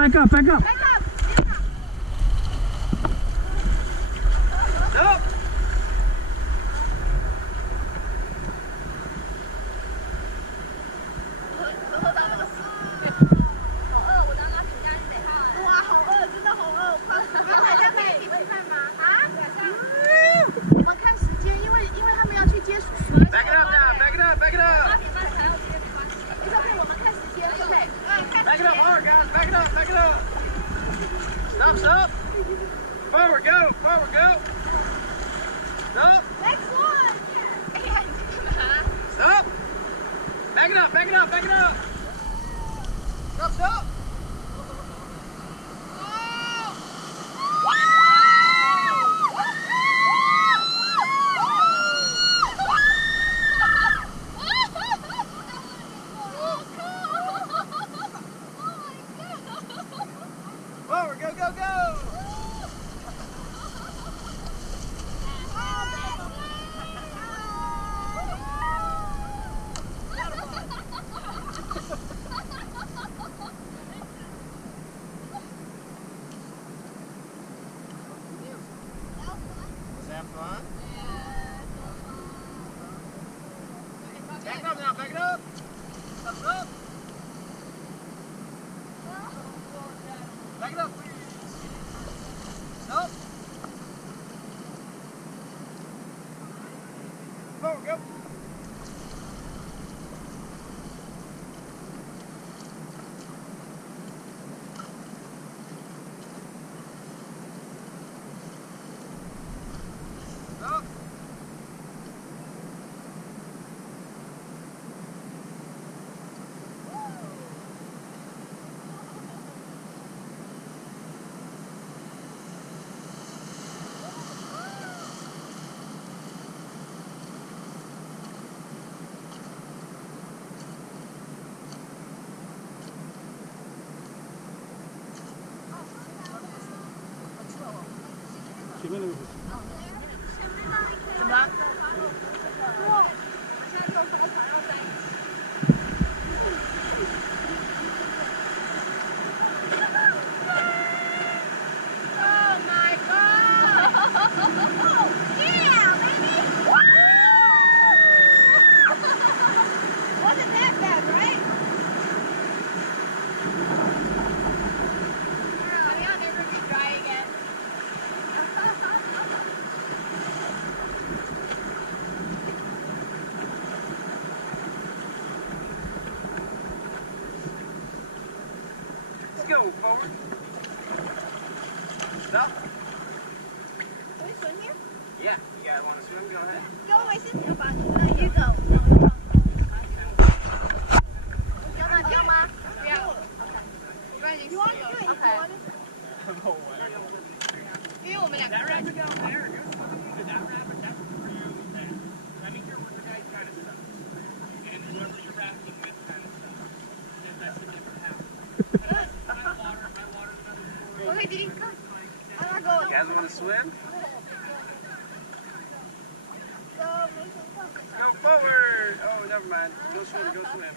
Back up, back up. Stop. Back it up now, back it up, back it up. Back it up hard, guys, back it up, back it up. Stop, stop. Forward, go, forward, go. Stop. Next one. Stop. Back it up, back it up, back it up. Stop, stop. Forward, go, go, go. Was that fun? Back it up now, back it up. Stop, stop. Back it up, please. Stop. Forward, go. Stop. Let's go, forward. Stop. Can we swim here? Yeah, you guys want to swim? Go ahead. Go, I said, you go. No, you go. No, no. 要吗？ guys want to swim? Go, Mason, come. Go forward! Oh, never mind. Go swim, go swim.